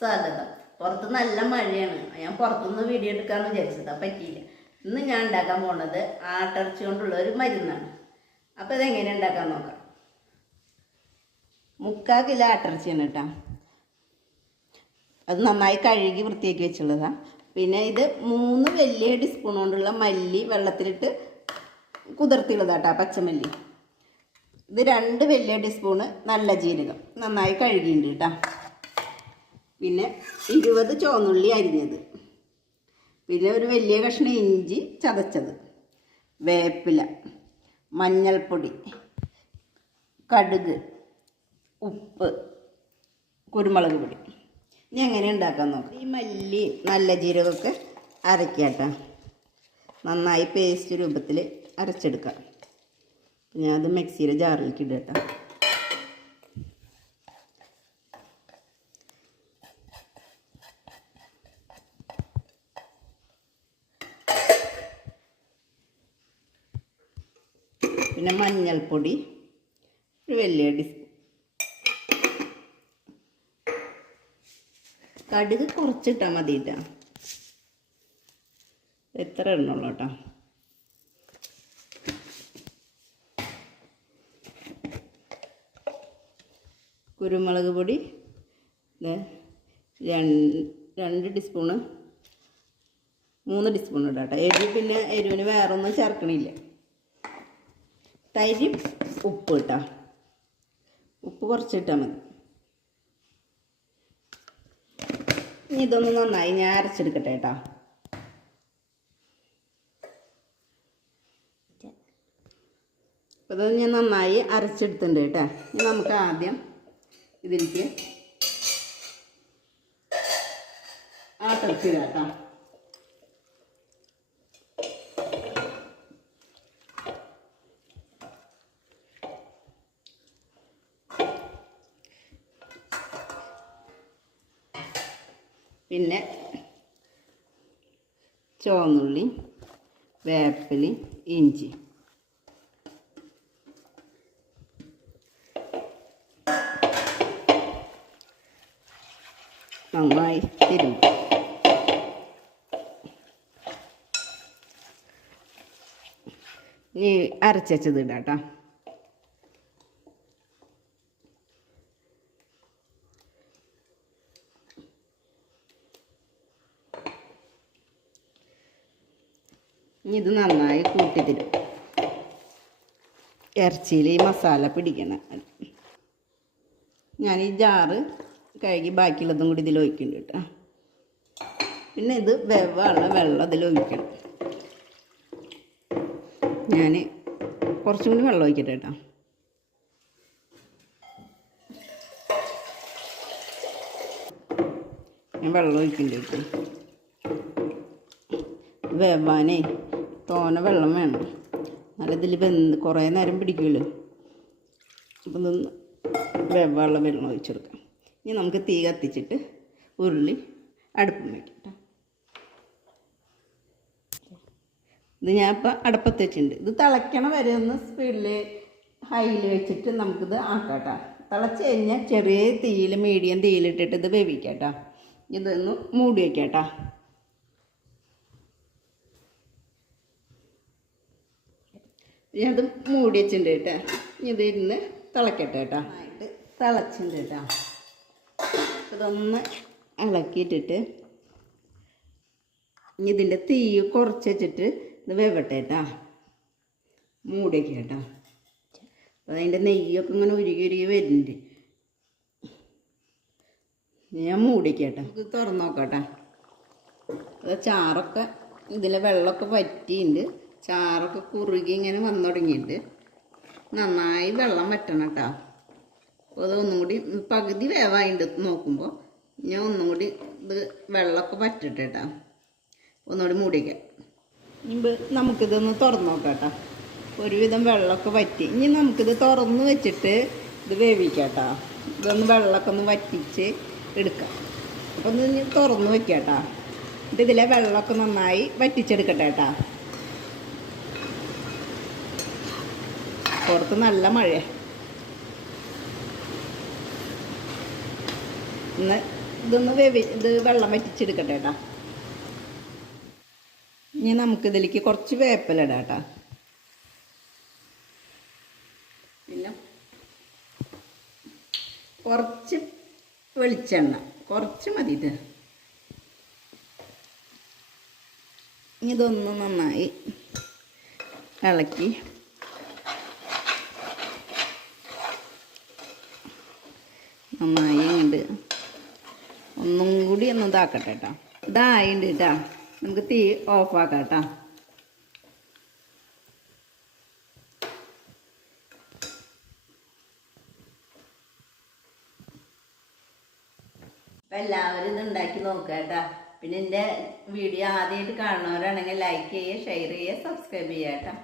സ്വാഗതം. പുറത്ത് നല്ല മഴയാണ്. ഞാൻ പുറത്തുനിന്ന് വീഡിയോ എടുക്കാമെന്ന് വിചാരിച്ചത്, പറ്റിയില്ല. ഇന്ന് ഞാൻ ഉണ്ടാക്കാൻ പോണത് ആട്ടിറച്ചി കൊണ്ടുള്ള ഒരു മരുന്നാണ്. അപ്പോൾ ഇതെങ്ങനെ ഉണ്ടാക്കാൻ നോക്കാം. 3/4 കിലോ ആട്ടിറച്ചിയാണ് കേട്ടോ. അത് നന്നായി കഴുകി വൃത്തിയാക്കി വെച്ചുള്ളതാണ്. പിന്നെ ഇത് 3 വലിയ ടീസ്പൂൺ കൊണ്ടുള്ള മല്ലി വെള്ളത്തിലിട്ട് കുതിർത്തിയുള്ളതാട്ടോ, പച്ചമല്ലി. ഇത് 2 വലിയ ടീസ്പൂണ് നല്ല ജീരകം നന്നായി കഴുകിയിട്ടുണ്ട് കേട്ടോ. പിന്നെ 20 ചുവന്നുള്ളി അരിഞ്ഞത്, പിന്നെ ഒരു വലിയ കഷ്ണം ഇഞ്ചി ചതച്ചത്, വേപ്പില, മഞ്ഞൾപ്പൊടി, കടുക്, ഉപ്പ്, കുരുമുളക് പൊടി. ഇനി എങ്ങനെ ഉണ്ടാക്കാൻ നോക്കാം. ഈ മല്ലി നല്ല ജീരകമൊക്കെ അരയ്ക്കാട്ടോ, നന്നായി പേസ്റ്റ് രൂപത്തിൽ അരച്ചെടുക്കാം. ഞാനത് മിക്സിയുടെ ജാറിലേക്ക് ഇടട്ടോ. പിന്നെ മഞ്ഞൾപ്പൊടി ഒരു വലിയ ടീസ്പൂൺ, കടുക് കുറച്ചിട്ടാൽ മതി കേട്ടോ, എത്ര എണ്ണുള്ളൂ കേട്ടോ. കുരുമുളക് പൊടി 2 ടീസ്പൂണ്, 3 ടീസ്പൂൺ ഇടാം കേട്ടോ. പിന്നെ എരിവിന് വേറൊന്നും ചേർക്കണില്ല. തൈര്, ഉപ്പ് കേട്ടോ, ഉപ്പ് കുറച്ചിട്ടാൽ മതി. ഇനി ഇതൊന്ന് നന്നായി ഞാൻ അരച്ചെടുക്കട്ടെ കേട്ടോ. അപ്പോൾ ഇത് ഞാൻ നന്നായി അരച്ചെടുത്തിട്ടുണ്ട് കേട്ടോ. ഇനി നമുക്ക് ആദ്യം ഇതിലേക്ക് ആട്ടിറച്ചി കേട്ടോ. പിന്നെ ചുവന്നുള്ളി, വേപ്പില, ഇഞ്ചി. നന്നായി തിരുമ്പ്. ഇനി അരച്ചത് ഇടാം കേട്ടോ. ഇനി ഇത് നന്നായി കൂട്ടി തരും, ഇറച്ചിയിൽ ഈ മസാല പിടിക്കണം. ഞാൻ ഈ ജാറ് കഴുകി ബാക്കിയുള്ളതും കൂടി ഇതിൽ ഒഴിക്കുന്നുണ്ട് കേട്ടോ. പിന്നെ ഇത് വെവ്വാനുള്ള വെള്ളം ഇതിൽ ഒഴിക്കണം. ഞാൻ കുറച്ചും കൂടി വെള്ളം ഒഴിക്കട്ടെ കേട്ടോ. ഞാൻ വെള്ളം ഒഴിക്കുന്നുണ്ട് കേട്ടോ. വേവാനേ തോനെ വെള്ളം വേണം, നല്ല ഇതിൽ കുറേ നേരം പിടിക്കുമല്ലോ. അപ്പം ഇതൊന്ന് വേവാനുള്ള വെള്ളം ഒഴിച്ചെടുക്കാം. ഇനി നമുക്ക് തീ കത്തിച്ചിട്ട് ഉരുളി അടുപ്പം വയ്ക്കട്ടോ. ഇത് ഞാൻ ഇപ്പം അടുപ്പത്ത് വെച്ചിട്ടുണ്ട്. ഇത് തിളയ്ക്കണ വരെ ഒന്ന് സ്പീഡിൽ ഹൈയിൽ വെച്ചിട്ട് നമുക്കിത് ആക്കാട്ടോ. തിളച്ച് കഴിഞ്ഞാൽ ചെറിയ തീയിൽ മീഡിയം തീയിലിട്ടിട്ട് ഇത് വേവിക്കാട്ടോ. ഇതൊന്ന് മൂടി വയ്ക്കാട്ടോ. ഞാനത് മൂടി വെച്ചിട്ടുണ്ട് കേട്ടോ. ഇത് ഇരുന്ന് തിളക്കട്ടെ കേട്ടോ. ആയിട്ട് തിളച്ചിട്ടുണ്ട് കേട്ടോ. ഇതൊന്ന് ഇളക്കിയിട്ടിട്ട് ഇനി ഇതിൻ്റെ തീ കുറച്ച് വെച്ചിട്ട് ഇത് വേവട്ടെ കേട്ടോ. മൂടി വയ്ക്കുക കേട്ടോ. അപ്പോൾ അതിൻ്റെ നെയ്യൊക്കെ ഇങ്ങനെ ഉരുകി വരുന്നുണ്ട്. ഞാൻ മൂടി വയ്ക്കുക കേട്ടോ. ഇത് തുറന്ന് നോക്കാം. അത് ചാറൊക്കെ ഇതിലെ വെള്ളമൊക്കെ വറ്റിയിട്ടുണ്ട്. ചാറൊക്കെ കുറുകി ഇങ്ങനെ വന്നു തുടങ്ങിയിട്ട് നന്നായി വെള്ളം വറ്റണം കേട്ടോ. അപ്പോൾ അതൊന്നും കൂടി പകുതി വേവായിട്ട് നോക്കുമ്പോൾ ഞാൻ ഒന്നും കൂടി ഇത് വെള്ളമൊക്കെ വറ്റട്ടെ കേട്ടോ. ഒന്നുകൂടി മൂടിക്കാം. ഇനി നമുക്കിതൊന്ന് തുറന്ന് നോക്കാം കേട്ടോ. ഒരുവിധം വെള്ളമൊക്കെ വറ്റി. ഇനി നമുക്കിത് തുറന്ന് വെച്ചിട്ട് ഇത് വേവിക്കാം കേട്ടോ. ഇതൊന്ന് വെള്ളമൊക്കെ ഒന്ന് വറ്റിച്ച് എടുക്കാം. അപ്പോൾ ഒന്ന് ഇനി തുറന്ന് വെക്കാം കേട്ടോ. എന്നിട്ട് ഇതിലെ വെള്ളമൊക്കെ നന്നായി വറ്റിച്ചെടുക്കട്ടെ കേട്ടോ. പുറത്ത് നല്ല മഴ. ഇന്ന് ഇത് വെള്ളം വറ്റിച്ചെടുക്കട്ടെ കേട്ടോ. ഇനി നമുക്കിതിലേക്ക് കുറച്ച് വേപ്പില ഇടാം കേട്ടോ. പിന്നെ കുറച്ച് വെളിച്ചെണ്ണ, കുറച്ച് മതി ഇത്. ഇതൊന്ന് നന്നായി ഇളക്കി നന്നായി ഉണ്ട്. ഒന്നും കൂടി ഒന്ന് ഇതാക്കട്ടെ കേട്ടോ. ഇതായിണ്ട് കേട്ടോ. നമുക്ക് തീ ഓഫാക്കാം കേട്ടോ. അപ്പം എല്ലാവരും ഇത് ഉണ്ടാക്കി നോക്കുക കേട്ടോ. പിന്നെ എൻ്റെ വീഡിയോ ആദ്യമായിട്ട് കാണുന്നവരാണെങ്കിൽ ലൈക്ക് ചെയ്യുക, ഷെയർ ചെയ്യുക, സബ്സ്ക്രൈബ് ചെയ്യുക കേട്ടോ.